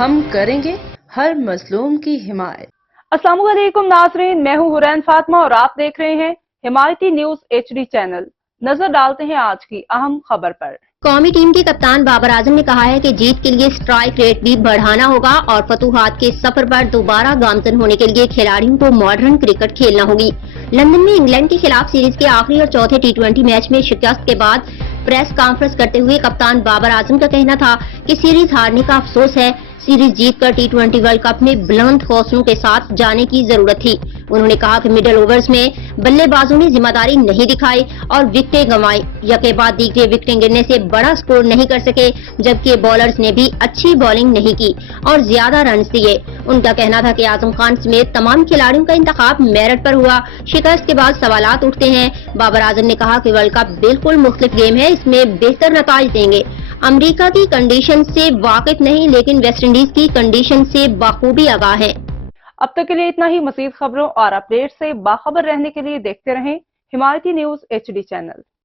ہم کریں گے ہر مظلوم کی حمایت۔ السلام علیکم ناظرین، میں ہوں حرین فاطمہ اور آپ دیکھ رہے ہیں حمایتی نیوز HD چینل۔ نظر ڈالتے ہیں آج کی اہم خبر پر۔ قومی ٹیم کے کپتان بابر اعظم نے کہا ہے کہ جیت کے لیے سٹرائک ریٹ بھی بڑھانا ہوگا اور فتوحات کے سفر پر دوبارہ گامزن ہونے کے لیے کھلاڑیوں کو ماڈرن کرکٹ کھیلنا ہوگی۔ لندن میں انگلینڈ کے خلاف سیریز کے آخری اور چوتھے T20 میچ میں شکست کے بعد پریس کانفرنس کرتے ہوئے کپتان بابر اعظم کا کہنا تھا کہ سیریز ہارنے کا افسوس ہے، سیریز جیت کر T20 ورلڈ کپ میں بلند حوصلوں کے ساتھ جانے کی ضرورت تھی۔ انہوں نے کہا کہ مڈل اوورز میں بلے بازوں نے ذمہ داری نہیں دکھائی اور وکٹیں گنوائی، یکے بعد دیگرے وکٹیں گرنے سے بڑا سکور نہیں کر سکے، جبکہ بولرز نے بھی اچھی بالنگ نہیں کی اور زیادہ رنز دیے۔ ان کا کہنا تھا کہ اعظم خان سمیت تمام کھلاڑیوں کا انتخاب میرٹ پر ہوا۔ شکست کے بعد سوالات اٹھتے ہیں۔ بابر اعظم نے کہا کہ ورلڈ کپ بالکل مختلف گیم ہے، اس میں بہتر نتائج دیں گے۔ امریکہ کی کنڈیشن سے واقف نہیں لیکن ویسٹ انڈیز کی کنڈیشن سے بخوبی آگاہ ہے۔ اب تک کے لیے اتنا ہی۔ مزید خبروں اور اپڈیٹ سے باخبر رہنے کے لیے دیکھتے رہیں حمایتی نیوز HD چینل۔